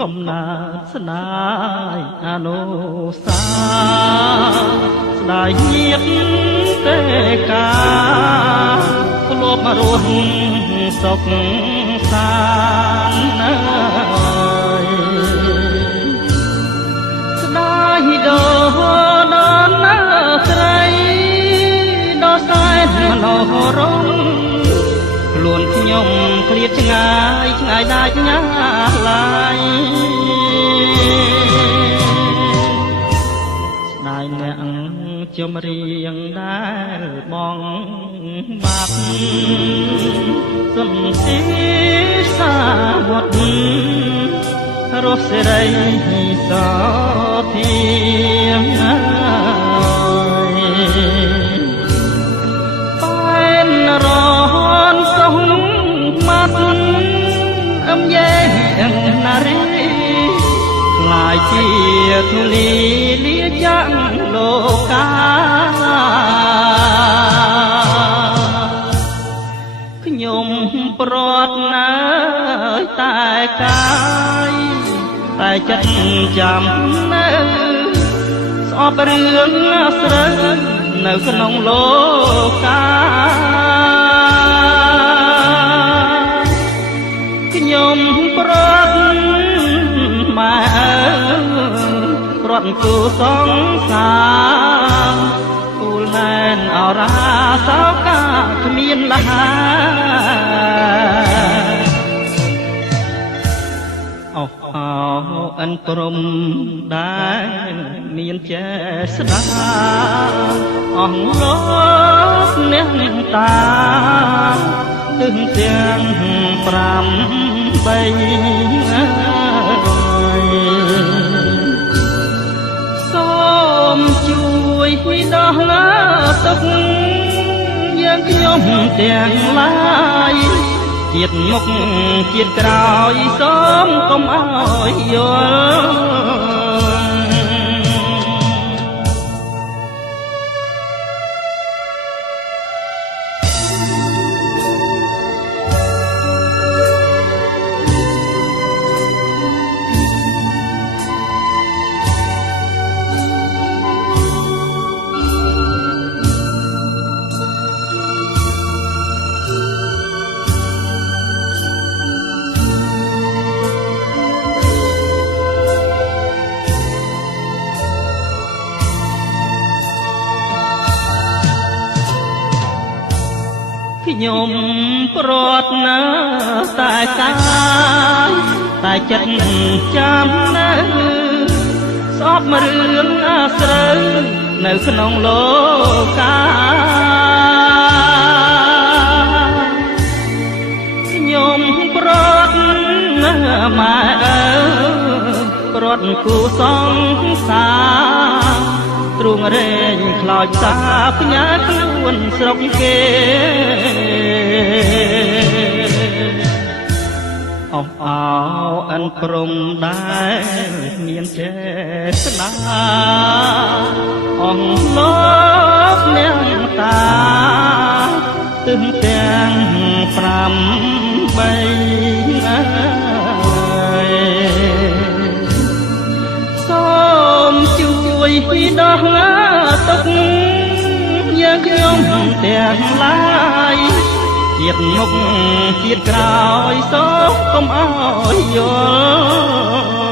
កំណើតស្នាយអនុសាស្ដាយញាតទេកាធ្លាប់រស់សុខសាន្តស្ដាយដល់ណាស្រីដល់សែនមនោរម្យខ្លួនខ្ញុំឃ្លាតឆ្ងាយឆ្ងាយដាច់ណាឡាយស្ដាយអ្នកជំរៀងដែលបងបាត់សំស៊ីសាវត្តរស់សេរីសធាបែនរនសុំមាត់អមយេណារីខ្លាយជាធូលីលាចាក់លោកកាខ្ញុំប្រត់ណាតែកាយតែចិត្តចាំនៅស្អប់រឿងស្រើនៅក្នុងលោកកាខ្ញុំប្រត់ម៉ែប្រត់គូសង្សារគូលណែនអរាសោកាគ្មានលហាអូអិនព្រំដែលមានចេស្តាអស់លោកអ្នកតាទឹងទាំង5 3សូមជួយដោះឡាទុកយើងខ្ញុំទាំងឡាយជាតិមុខជាតិក្រោយសូមកុំឲ្យយល់ខ្ញុំប្រត់ណាតែកាយតែចិត្តចាំនៅស្អប់រឿងអាស្រូវនៅក្នុងលោកកាខ្ញុំប្រត់ណាម៉ែប្រត់គូសង្សារទ្រង់រែងខ្លោចសាផ្ញើខ្លួនស្រុកគេអោអិនព្រំដែលមានចេស្តាអស់លោកអ្នកតាទឹងទាំង5 3សូមជួយដោះឡាទុកយើងខ្ញុំទាំងឡាយជាតិមុខជាតិក្រោយសូមកុំឲ្យយល់